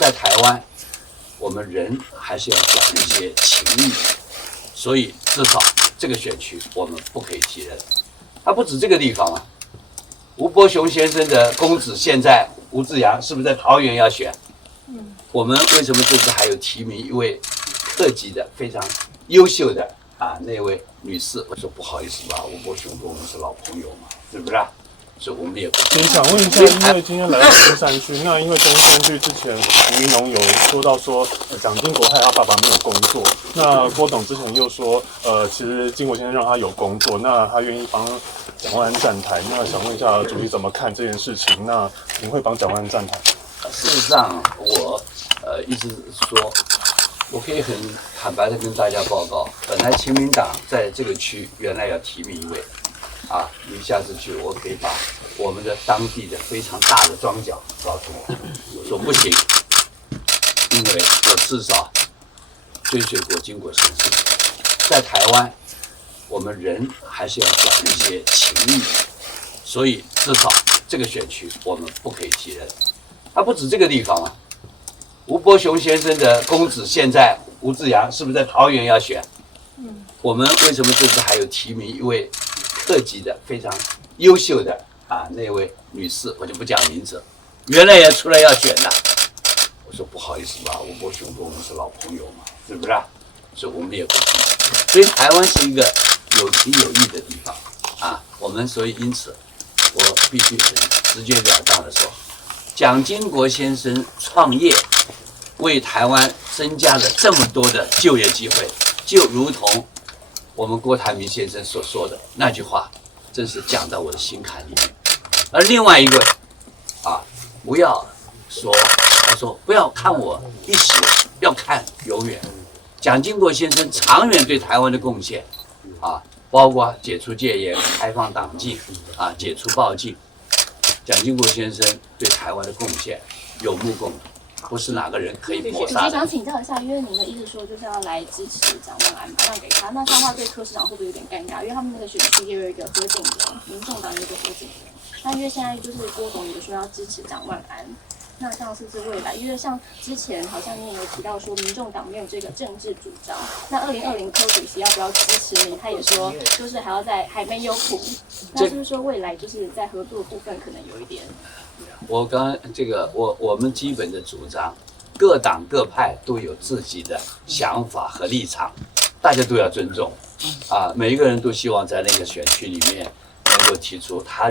在台湾，我们人还是要讲一些情义，所以至少这个选区我们不可以提人。它不止这个地方啊，吴伯雄先生的公子现在吴志阳是不是在桃园要选？我们为什么这次还有提名一位特级的非常优秀的那位女士？我说不好意思吧，吴伯雄跟我们是老朋友嘛，是不是？所以我们也不。想问一下，因为今天来到中山区，那因为中山区之前吴怡农有说到说，蒋经国害他爸爸没有工作，那郭董之前又说，其实经国先生让他有工作，那他愿意帮蒋万安站台，那想问一下主席怎么看这件事情？那您会帮蒋万安站台？事实上，我一直说，我可以很坦白的跟大家报告，本来亲民党在这个区原来要提名一位。你下次去，我可以把我们的当地的非常大的庄脚告诉我说不行，因为我至少追随过经国先生，在台湾，我们人还是要讲一些情义，所以至少这个选区我们不可以提人。它不止这个地方啊，吴伯雄先生的公子现在吴志阳是不是在桃园要选？我们为什么这次还有提名一位特级的非常优秀的那位女士，我就不讲名字，原来也出来要选的。我说不好意思吧，吴伯雄跟我们是老朋友嘛，是不是？所以我们也不提。所以台湾是一个有情有义的地方我们所以因此，我必须很直截了当的说，蒋经国先生创业，为台湾增加了这么多的就业机会，就如同我们郭台铭先生所说的那句话，真是讲到我的心坎里面。而另外一个不要说，他说不要看我一时，要看永远。蒋经国先生长远对台湾的贡献包括解除戒严、开放党禁解除报禁，蒋经国先生对台湾的贡献有目共睹，不是哪个人可以抹杀的。我想请教一下，因为您的意思说就是要来支持蒋万安嘛，让给他，那这样的话对柯市长会不会有点尴尬？因为他们那个选区也有一个何景仁，民众党有一个何景仁，那因为现在就是郭董也说要支持蒋万安。那这样是不是未来？因为像之前好像你也有提到说，民众党没有这个政治主张。那2020柯主席要不要支持你？他也说，就是还没有谱。那是不是说未来就是在合作部分可能有一点？我刚我们基本的主张，各党各派都有自己的想法和立场，大家都要尊重每一个人都希望在那个选区里面能够提出他。